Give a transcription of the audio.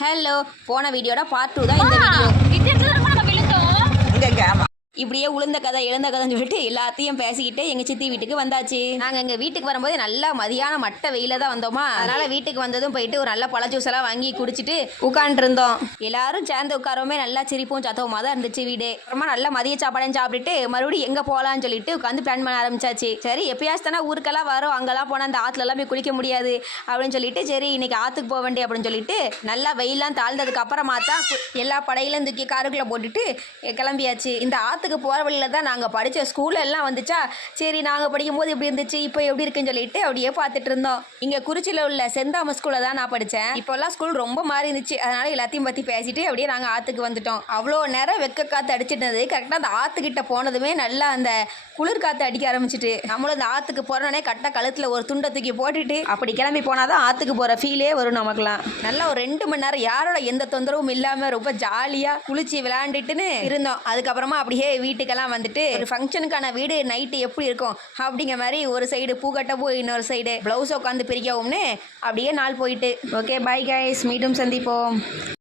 Hello, போன வீடியோட part 2 தான் இந்த வீடியோ. இப்படியே உளுந்த கதை எழுந்த கதைன்னு சொல்லிட்டு எல்லாத்தையும் பேசிக்கிட்டு எங்கள் சித்தி வீட்டுக்கு வந்தாச்சு. நாங்கள் எங்கள் வீட்டுக்கு வரும்போது நல்லா மதியான மட்டை வெயில தான் வந்தோமா, அதனால வீட்டுக்கு வந்ததும் போயிட்டு ஒரு நல்ல பழ ஜூஸ் எல்லாம் வாங்கி குடிச்சிட்டு உட்காந்துருந்தோம். எல்லாரும் சேர்ந்து உட்காரவுமே நல்லா சிரிப்பும் சத்தவமாக தான் இருந்துச்சு வீடு. அப்புறமா நல்லா மதிய சாப்பாடையும் சாப்பிட்டுட்டு மறுபடியும் எங்கே போகலான்னு சொல்லிட்டு உட்காந்து பிளான் பண்ண ஆரம்பிச்சாச்சு. சரி, எப்பயாச்சும் தானே ஊருக்கெல்லாம் வரும், அங்கெல்லாம் போனால் அந்த ஆற்றுல எல்லாம் போய் குளிக்க முடியாது அப்படின்னு சொல்லிட்டு சரி இன்னைக்கு ஆற்றுக்கு போக வேண்டிய அப்படின்னு சொல்லிட்டு நல்லா வெயிலாம் தாழ்ந்ததுக்கு அப்புறமா தான் எல்லா படையிலும் தூக்கி காருக்குள்ளே போட்டுட்டு கிளம்பியாச்சு. இந்த ஆற்றுக்கு போகிற வழியில் தான் நாங்கள் படித்த ஸ்கூலில் எல்லாம் வந்துச்சா, சரி நாங்கள் படிக்கும்போது எப்படி இருந்துச்சு இப்போ எப்படி இருக்குன்னு சொல்லிட்டு அப்படியே பார்த்துட்டு இருந்தோம். இங்கே குறிச்சியில் உள்ள செந்தாம ஸ்கூலில் தான் நான் படித்தேன். இப்போல்லாம் ஸ்கூல் ரொம்ப மாறி இருந்துச்சு, அதனால் எல்லாத்தையும் பற்றி பேசிட்டு அப்படியே நாங்கள் ஆற்றுக்கு வந்துட்டோம். அவ்வளோ நேரம் வெக்க காற்று அடிச்சிட்டது. கரெக்டாக அந்த ஆற்றுக்கிட்ட போனதுமே நல்லா அந்த குளிர் காற்று அடிக்க ஆரம்பிச்சிட்டு நம்மளும் இந்த ஆற்றுக்கு போகிறோன்னே கரெக்டாக கழுத்தில் ஒரு துண்டை தூக்கி போட்டுட்டு அப்படி கிளம்பி போனால் தான் ஆற்றுக்கு போகிற ஃபீலே வரும் நமக்குலாம். நல்லா ஒரு 2 மணி நேரம் யாரோட எந்த தொந்தரவும் இல்லாமல் ரொம்ப ஜாலியாக குளிச்சு விளையாண்டுட்டுன்னு இருந்தோம். அதுக்கப்புறமா அப்படியே வீட்டுக்கெல்லாம் வந்துட்டு ஒரு ஃபங்க்ஷனுக்கான வீடு நைட்டு எப்படி இருக்கும் அப்படிங்கிற மாதிரி ஒரு சைடு பூக்கட்ட போய் இன்னொரு சைடு ப்ளவுஸ் உட்காந்து பிரிக்கவும்னு அப்படியே நாள் போயிட்டு. ஓகே, பை கைஸ், மீண்டும் சந்திப்போம்.